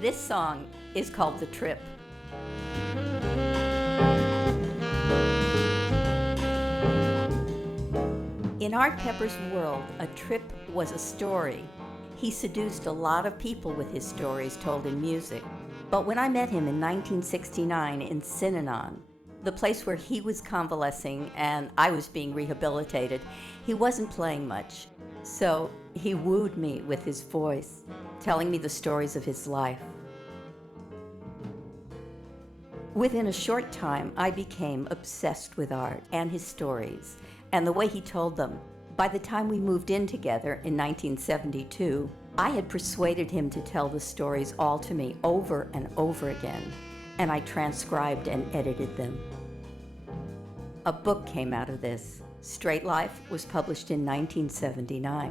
This song is called The Trip. In Art Pepper's world, a trip was a story. He seduced a lot of people with his stories told in music. But when I met him in 1969 in Synanon, the place where he was convalescing and I was being rehabilitated, he wasn't playing much. So he wooed me with his voice, telling me the stories of his life. Within a short time, I became obsessed with Art and his stories and the way he told them. By the time we moved in together in 1972, I had persuaded him to tell the stories all to me over and over again, and I transcribed and edited them. A book came out of this. Straight Life was published in 1979.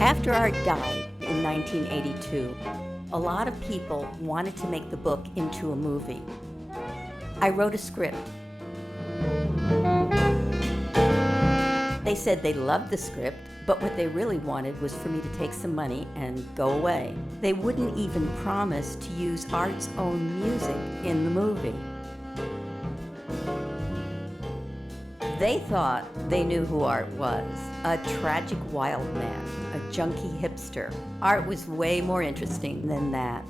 After Art died in 1982, a lot of people wanted to make the book into a movie. I wrote a script. They said they loved the script, but what they really wanted was for me to take some money and go away. They wouldn't even promise to use Art's own music in the movie. They thought they knew who Art was, a tragic wild man, a junkie hipster. Art was way more interesting than that.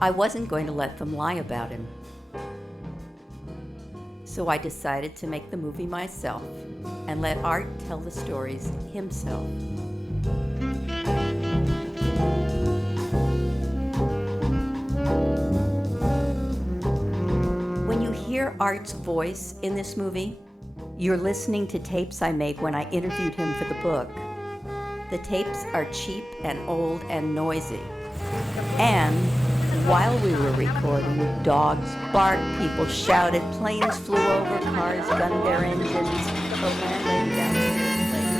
I wasn't going to let them lie about him. So I decided to make the movie myself and let Art tell the stories himself. When you hear Art's voice in this movie, you're listening to tapes I made when I interviewed him for the book. The tapes are cheap and old and noisy. And while we were recording, dogs barked, people shouted, planes flew over, cars gunned their engines, the landlady downstairs played.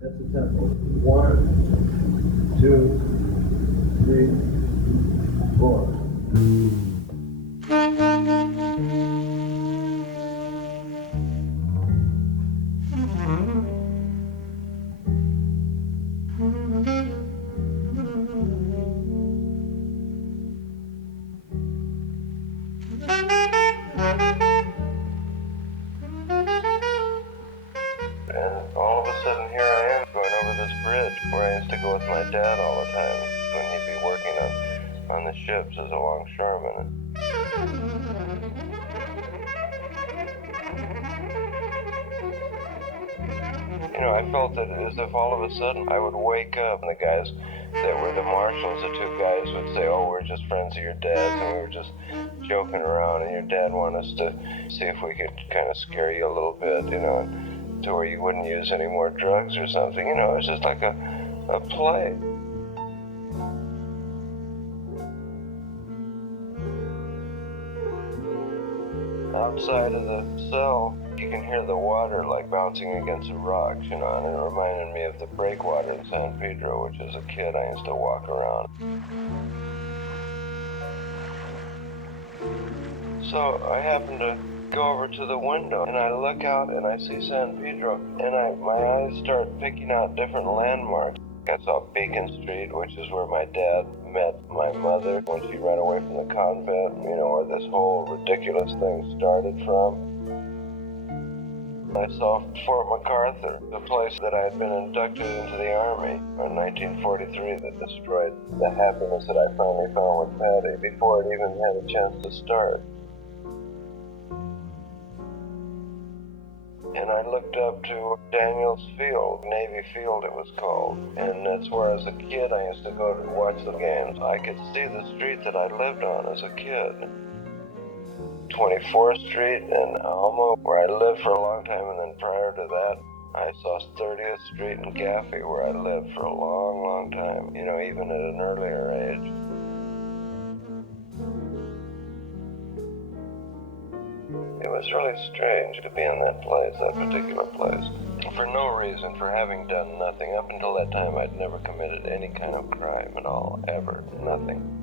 That's the tempo. 1, 2, 3, 4. And all of a sudden here I am going over this bridge where I used to go with my dad all the time when he'd be working on the ships as a longshoreman. You know, I felt that as if all of a sudden I would wake up and the guys that were the marshals, the two guys would say, oh, we're just friends of your dad's and we were just joking around and your dad wanted us to see if we could kind of scare you a little bit, you know, to where you wouldn't use any more drugs or something. You know, it was just like a play. Outside of the cell, you can hear the water like bouncing against the rocks, you know, and it reminded me of the breakwater in San Pedro, which as a kid I used to walk around. So I happened to go over to the window and I look out and I see San Pedro and my eyes start picking out different landmarks. I saw Beacon Street, which is where my dad met my mother when she ran away from the convent, where this whole ridiculous thing started from. I saw Fort MacArthur, the place that I had been inducted into the Army in 1943 that destroyed the happiness that I finally found with Patty before it even had a chance to start. And I looked up to Daniels Field, Navy Field it was called, and that's where as a kid I used to go to watch the games. I could see the street that I lived on as a kid. 24th Street and Alma, where I lived for a long time, and then prior to that, I saw 30th Street and Gaffey, where I lived for a long, long time, even at an earlier age. It was really strange to be in that place, that particular place. For no reason, for having done nothing. Up until that time, I'd never committed any kind of crime at all, ever, nothing.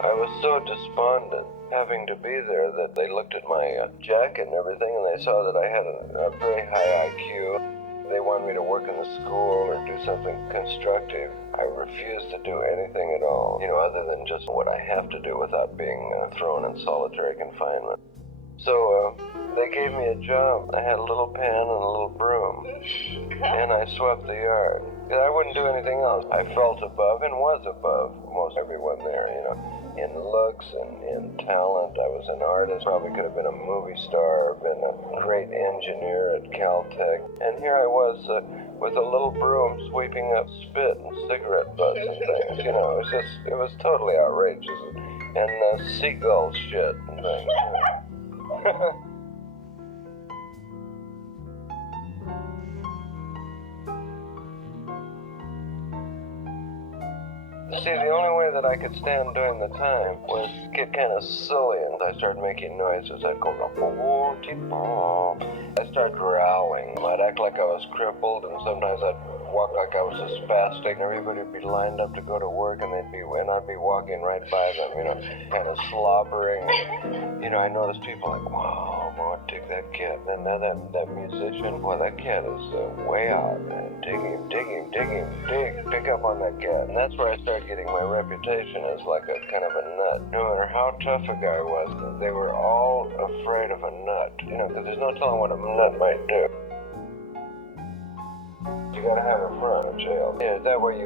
I was so despondent having to be there that they looked at my jacket and everything, and they saw that I had a very high IQ. They wanted me to work in the school or do something constructive. I refused to do anything at all, other than just what I have to do without being thrown in solitary confinement. So they gave me a job. I had a little pen and a little broom, and I swept the yard. I wouldn't do anything else. I felt above and was above most everyone there, in looks and in talent. I was an artist, probably could have been a movie star, been a great engineer at Caltech. And here I was with a little broom sweeping up spit and cigarette butts and things. It was totally outrageous. And seagull shit and things. See, the only way that I could stand during the time was get kind of silly, and I started making noises. I'd go, I started growling. I'd act like I was crippled, and sometimes I'd walk like I was a spastic, and everybody would be lined up to go to work, and I'd be walking right by them, kind of slobbering. I noticed people like, wow, dig that cat. And then that musician, boy, that cat is way out, man. Dig him, pick up on that cat. And that's where I started getting my reputation as like a kind of a nut. No matter how tough a guy was, they were all afraid of a nut, because there's no telling what a nut might do. You gotta have a front of jail. That way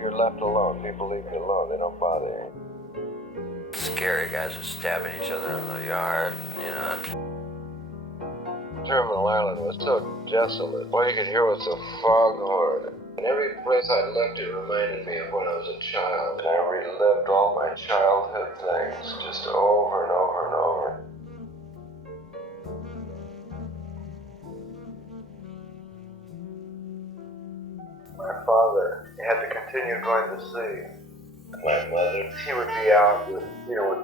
you're left alone. People leave you alone. They don't bother you. Scary guys are stabbing each other in the yard, Terminal Island was so desolate. All you could hear was a foghorn. And every place I looked, it reminded me of when I was a child. And I relived all my childhood things just over and over and over. My father had to continue going to sea. My mother, he would be out with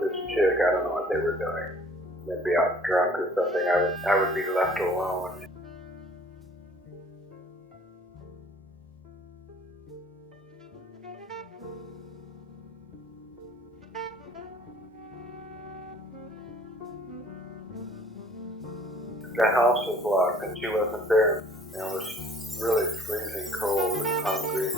this chick. I don't know what they were doing. They'd be out drunk or something. I would be left alone. The house was locked and she wasn't there. It was really freezing cold and hungry.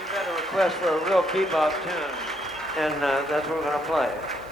We've got a request for a real bebop tune, and that's what we're going to play.